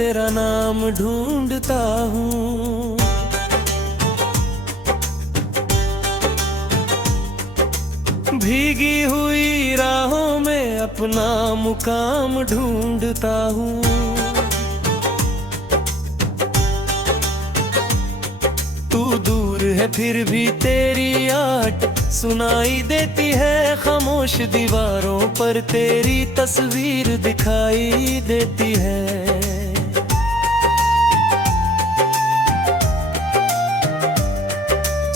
तेरा नाम ढूंढता हूँ। भीगी हुई राहों में अपना मुकाम ढूंढता हूँ। तू दूर है फिर भी तेरी आट सुनाई देती है, खामोश दीवारों पर तेरी तस्वीर दिखाई देती है।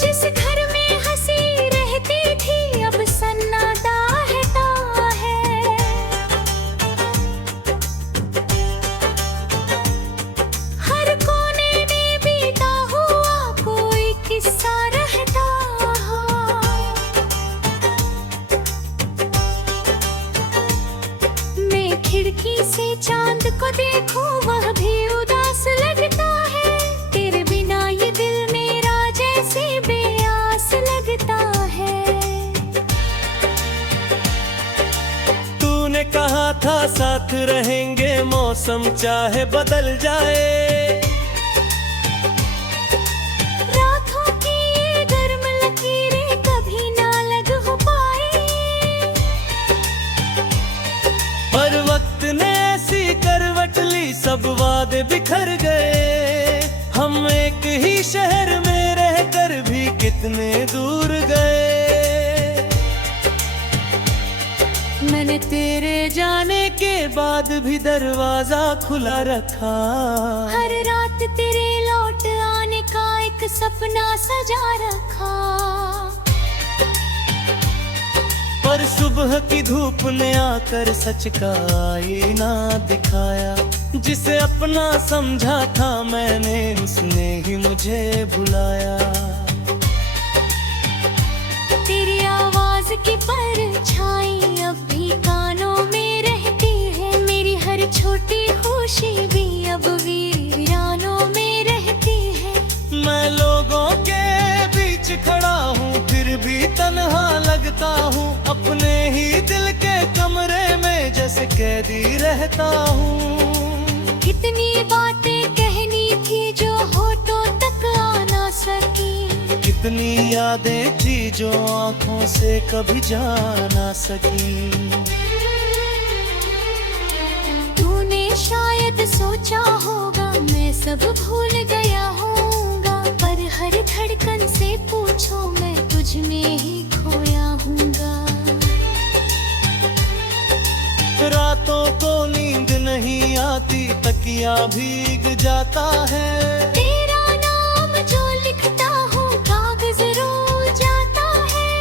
जिस घर में हंसी रहती थी अब सन्नाटा है। हर कोने में बीता हुआ कोई किस्सा रहता हो। मैं खिड़की से चांद को देखूं वह भी उदास लगता है। तेरे बिना ये दिल मेरा जैसे बेआस लगता है। तूने कहा था साथ रहेंगे मौसम चाहे बदल जाए। रातों की ये गर्म लकीरें कभी ना लग हो पाई। पर वक्त ने ऐसी करवट ली सब वादे बिखर गए। हम एक ही शहर में रहकर भी कितने दूर गए। मैंने तेरे जाने के बाद भी दरवाजा खुला रखा। हर रात तेरे लौट आने का एक सपना सजा रखा। पर सुबह की धूप ने आकर सच का आईना दिखाया। जिसे अपना समझा था मैंने उसने ही मुझे भुलाया। तेरी आवाज की परछाई अब भी कानों में रहती है। मेरी हर छोटी खुशी भी अब वीरानों में रहती है। मैं लोगों के बीच खड़ा हूँ फिर भी तन्हा लगता हूँ। अपने ही दिल के कमरे में जैसे कैदी रहता हूँ। कितनी बातें कहनी थी जो होठों तक आ ना सकी। कितनी यादें थी जो आंखों से कभी जा ना सकी। तूने शायद सोचा होगा मैं सब भूल गया होऊंगा। पर हर धड़कन से पूछो मैं तुझ में ही खोया हूँगा। रातों को नींद नहीं आती तकिया भीग जाता है। तेरा नाम जो लिखता हूँ कागज रो जाता है।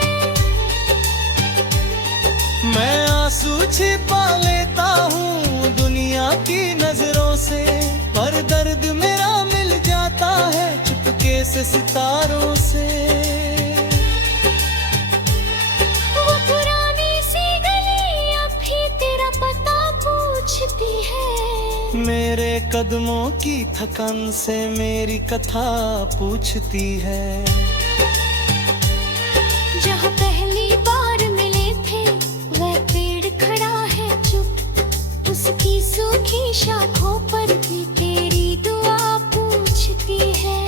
मैं आंसू छिपा लेता हूँ दुनिया की नजरों से। पर दर्द मेरा मिल जाता है चुपके से सितारों से। वो पुरानी सी गली अब भी तेरा पता पूछती है। मेरे कदमों की थकन से मेरी कथा पूछती है। जहाँ पहली बार मिले थे वह पेड़ खड़ा है चुप। उसकी सूखी शाखों पर भी तेरी दुआ पूछती है।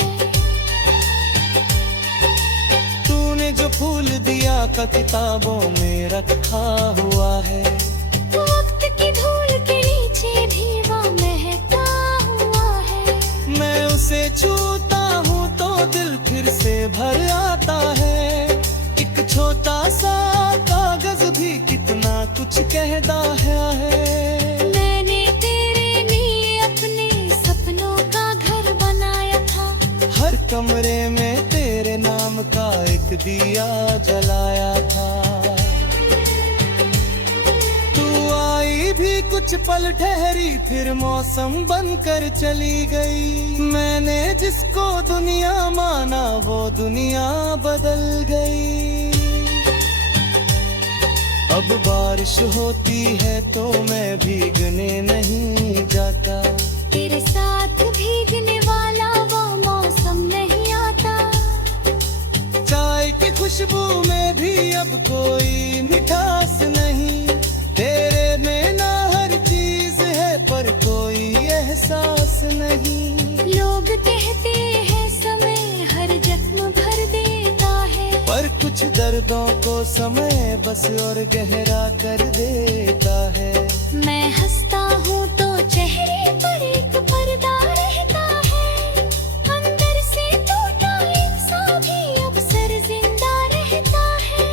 तूने जो फूल दिया का किताबों में रखा हुआ है। वक्त की धूल के नीचे भी वो महका हुआ है। मैं उसे छूता हूँ तो दिल फिर से भर आता है। एक छोटा सा कागज भी कितना कुछ कहता है। मैंने तेरे लिए अपने सपनों का घर बनाया था। हर कमरे में तेरे नाम का एक दिया जलाया था। तू आई भी कुछ पल ठहरी फिर मौसम बनकर चली गई। मैंने जिसको दुनिया माना वो दुनिया बदल गई। अब बारिश होती है तो मैं भीगने नहीं जाता। तेरे साथ भीगने वाला वो मौसम नहीं आता। चाय की खुशबू में भी अब कोई मिठास नहीं। तेरे में ना हर चीज है पर कोई एहसास नहीं। लोग कहते हैं समय हर जख्म भर देता है, पर कुछ दर्दों को समय बस और गहरा कर देता है। मैं हंसता हूँ तो चेहरे पर एक पर्दा रहता है, अंदर से टूटा इंसान भी अक्सर जिंदा रहता है।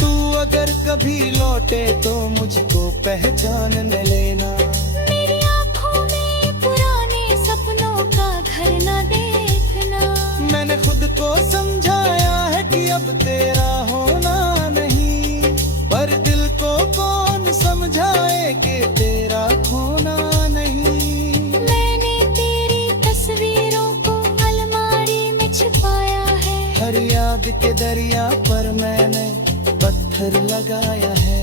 तू अगर कभी लौटे तो मुझको पहचान न लेना। मेरी आँखों में पुराने सपनों का घर न देखना। मैंने खुद को समझाया है कि अब तेरा होना नहीं, पर दिल को कौन समझाए कि तेरा खोना नहीं। मैंने तेरी तस्वीरों को अलमारी में छिपाया है, हर याद के दरिया पर मैंने पत्थर लगाया है।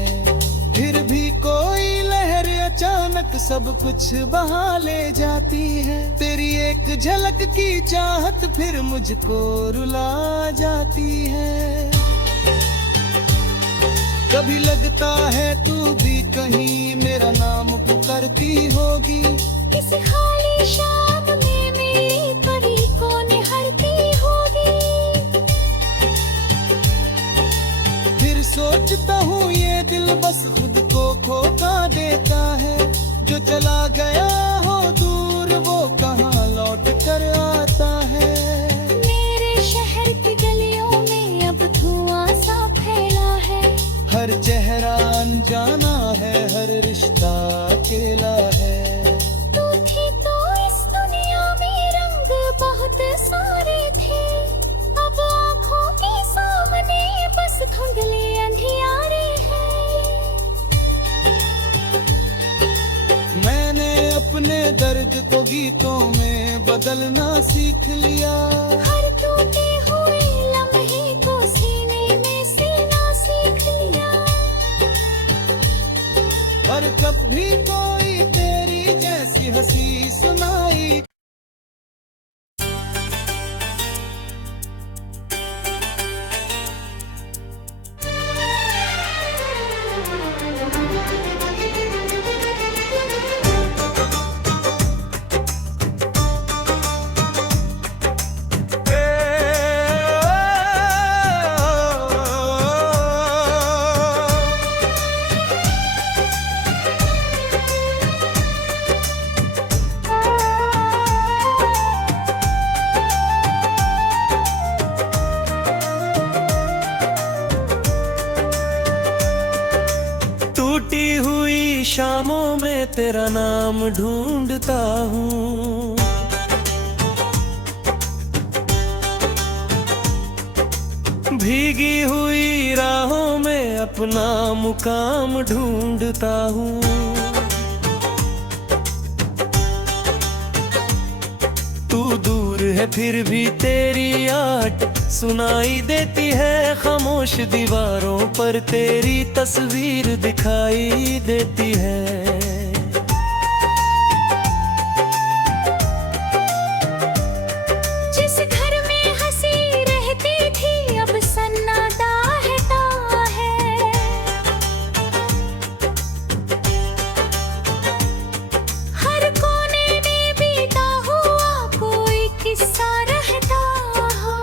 फिर भी कोई लहर अचानक सब कुछ बहा ले जाती है। तेरी एक झलक की चाहत फिर मुझको रुला जाती है। कभी लगता है तू भी कहीं मेरा नाम पुकारती होगी, किसी खाली शाम में मेरी परी को निहारती होगी। फिर सोचता हूँ ये दिल बस खुद को खोका देता है। जो चला गया हो दूर वो कहाँ लौट कर आता है। मेरे शहर की गलियों में अब धुआं सा फैला है, हर चेहरा अनजाना है, हर रिश्ता अकेला है। तू थी तो इस दुनिया में रंग बहुत सारे थे, अब आँखों के सामने बस धुंधले अंधियारे हैं। मैंने अपने दर्द को गीतों में बदलना सीख लिया, हर टूटे हुए लम्हे को सीने में सीना सीख लिया। पर कभी कोई तेरी जैसी हंसी सुनाई। टूटी हुई शामों में तेरा नाम ढूंढता हूँ, भीगी हुई राहों में अपना मुकाम ढूंढता हूँ। तू दूर है फिर भी तेरी आट सुनाई देती है, खामोश दीवारों पर तेरी तस्वीर दिखाई देती है। जिस घर में हंसी रहती थी अब सन्नाटा रहता है, हर कोने में बीता हुआ कोई किस्सा रहता हो।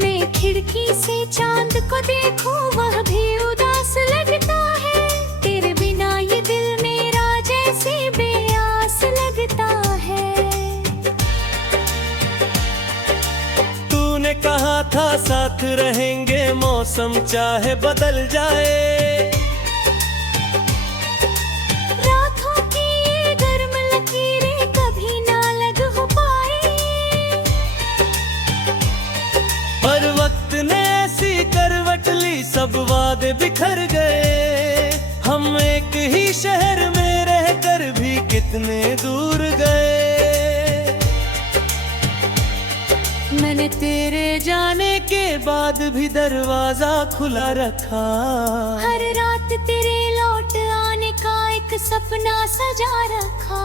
मैं खिड़की से चांद को देखूं वह भी उदास लगता है, तेरे बिना ये दिल मेरा जैसे बेआस लगता है। तूने कहा था साथ रहेंगे मौसम चाहे बदल जाए, रातों की ये गर्म लकीरें कभी ना लग हो पाए, पर वक्त ने ऐसी करवट ली सब वादे बिखर गए। हम एक ही शहर में रहकर भी कितने दूर गए। मैंने तेरे जाने के बाद भी दरवाजा खुला रखा, हर रात तेरे लौट आने का एक सपना सजा रखा।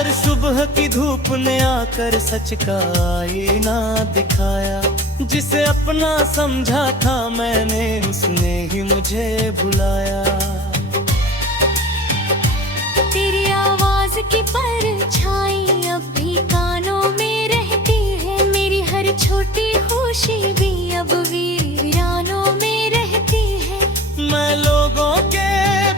पर सुबह की धूप ने आकर सच का आईना दिखाया। जिसे अपना समझा था मैंने, उसने ही मुझे भुलाया। तेरी आवाज की परछाई अब भी कानों में रहती है। मेरी हर छोटी खुशी भी अब वीरानों में रहती है। मैं लोगों के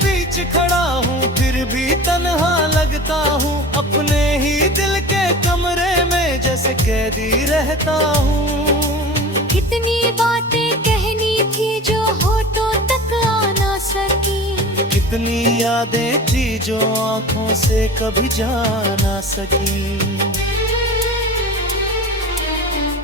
बीच खड़ा हूँ, फिर भी तन्हा लगता हूँ। अपने ही दिल के कमरे में जैसे कैदी रहता हूँ। कितनी बातें कहनी थी जो होठों तक आ ना सकी। कितनी यादें थी जो आंखों से कभी जा ना सकी।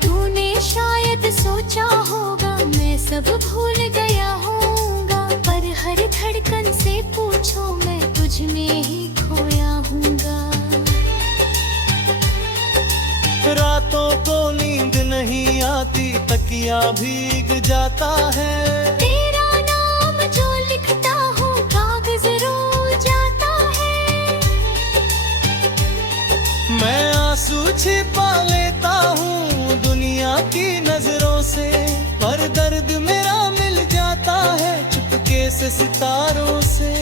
तूने शायद सोचा होगा मैं सब भूल गया हूँगा, पर हर धड़कन से पूछो मैं तुझ में ही खोया हूँगा। रातों को नींद नहीं आती, तकिया भीग जाता है। तेरा नाम जो लिखता हूँ कागज रो जाता है। मैं आंसू छिपा लेता हूँ दुनिया की नजरों से, पर दर्द मेरा मिल जाता है चुपके से सितारों से।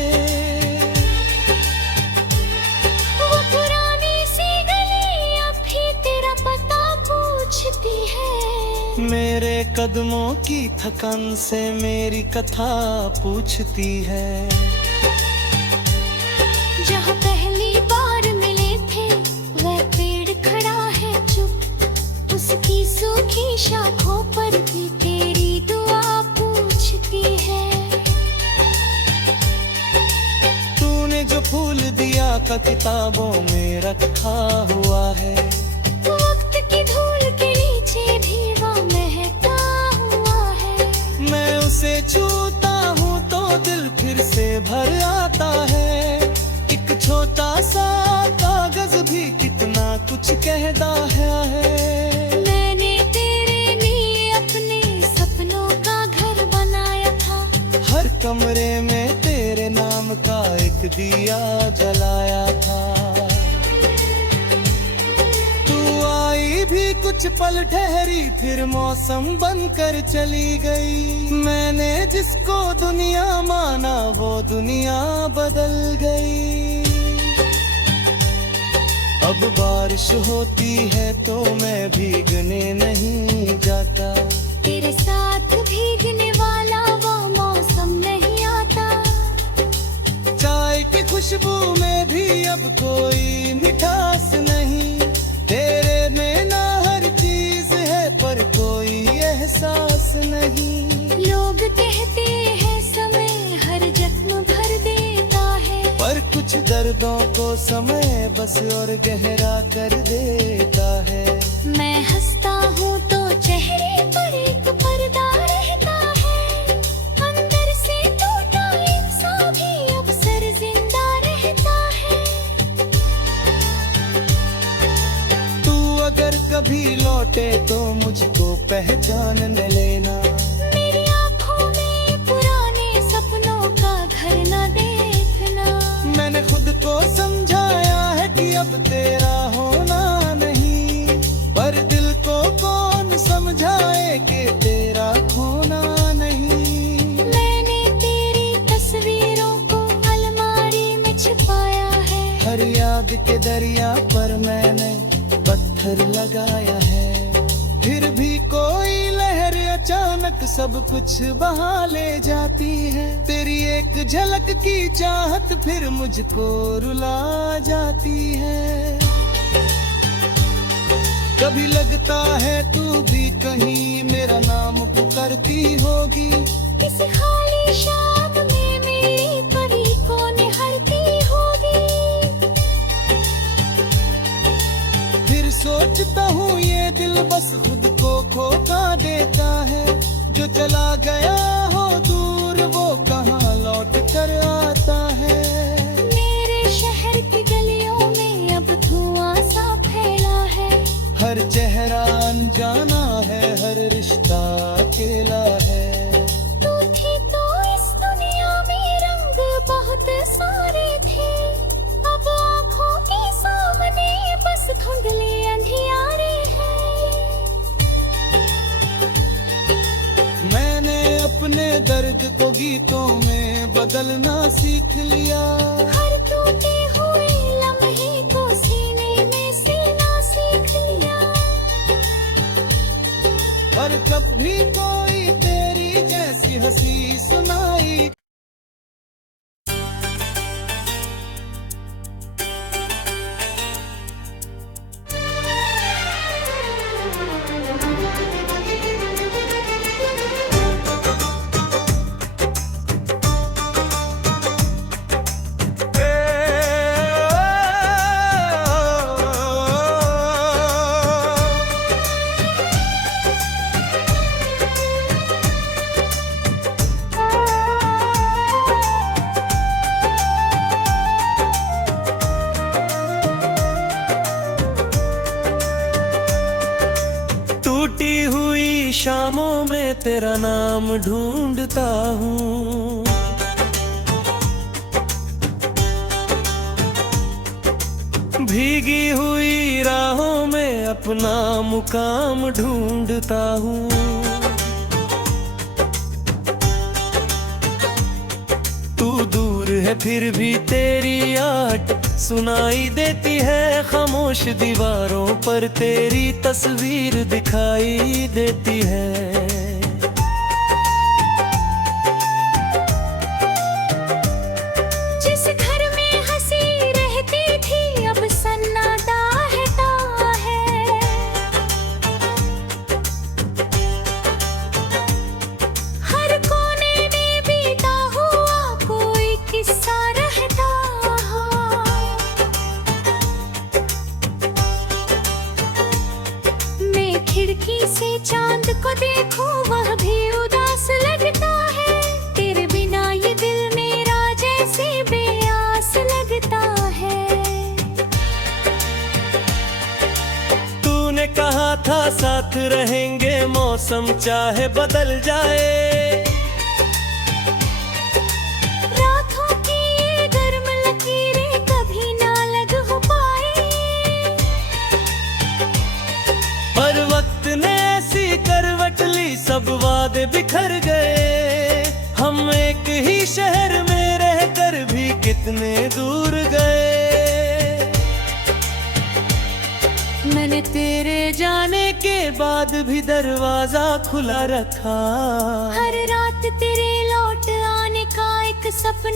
वो पुरानी सी गली अब भी तेरा पता पूछती है। मेरे कदमों की थकन से मेरी कथा पूछती है। जहाँ पहली बार मिले थे वह पेड़ खड़ा है चुप, उसकी सूखी शाखों पर भी तेरी दुआ पूछती है। तूने जो फूल दिया का किताबों में रखा हुआ है। वक्त की धूल के नीचे भी वो महका हुआ है। मैं उसे छूता हूँ तो दिल फिर से भर आता है। एक छोटा सा कागज भी कितना कुछ कहता है। मैंने तेरे लिए अपने सपनों का घर बनाया था। हर कमरे में तेरे नाम का एक दिया जलाया था। तू आई भी कुछ पल ठहरी, फिर मौसम बनकर चली गई। मैंने जिसको दुनिया माना वो दुनिया बदल गई। अब बारिश होती है तो मैं भीगने नहीं जाता। तेरे साथ भीगने वाला वो मौसम नहीं आता। चाय की खुशबू में भी अब कोई मिठास नहीं। तेरे में ना हर चीज है पर कोई एहसास नहीं। लोग कहते हैं समय हर जख्म भर देता है, पर कुछ दर्दों को समय बस और गहरा कर देता है। मैं हंसता हूँ तो चेहरे पर एक पर्दा रहता है। अंदर से टूटा इंसान भी अक्सर जिंदा रहता है। तू अगर कभी लौटे तो मुझको पहचान न लेना। मेरी आँखों में पुराने सपनों का घर न देखना। मैंने खुद को समझाया है कि अब तेरा होना नहीं, पर दिल को कौन समझाए कि तेरा खोना नहीं। मैंने तेरी तस्वीरों को अलमारी में छिपाया है। हर याद के दरिया पर मैंने पत्थर लगाया है। फिर भी कोई लहर अचानक सब कुछ बहा ले जाती है। तेरी एक झलक की चाहत फिर मुझको रुला जाती है। कभी लगता है तू भी कहीं मेरा नाम पुकारती होगी। किसी खाली शाम में मेरी परी को निहारती होगी। फिर सोचता हूँ ये दिल बस खुद को खोका देता है। जो चला गया हो दूर वो कहाँ लौट कर आता है। मेरे शहर की गलियों में अब धुआं सा फैला है। हर चेहरा अनजाना है, हर रिश्ता अकेला है। तू थी तो इस दुनिया में रंग बहुत सारे थे। अब आँखों के सामने लफ्जों में बदलना सीख लिया। हर टूटे हुए लम्हे को सीने में सीना सीख लिया। पर जब भी कोई तेरी जैसी हंसी सुनाई, टूटी हुई शामों में तेरा नाम ढूंढता हूँ। भीगी हुई राहों में अपना मुकाम ढूंढता हूँ। तू दूर है फिर भी तेरी आट सुनाई देती है। खामोश दीवारों पर तेरी तस्वीर दिखाई देती है। जिस घर में हंसी रहती थी अब सन्नाटा है। हर कोने में बीता हुआ कोई किस्सा रहता हो। मैं खिड़की से चांद को देखूं वह भी उदास लगता है। तेरे बिना ये दिल मेरा जैसे बेआस लगता है। तूने कहा था साथ रहेंगे मौसम चाहे बदल जाए। रातों की ये गर्म लकीरें कभी ना लग हो पाई। पर वक्त ने ऐसी करवट ली सब वादे बिखर गए। हम एक ही शहर में रहकर भी कितने दूर गए। मैंने तेरे जाने के बाद भी दरवाजा खुला रखा। हर रात तेरे लौट आने का एक सपना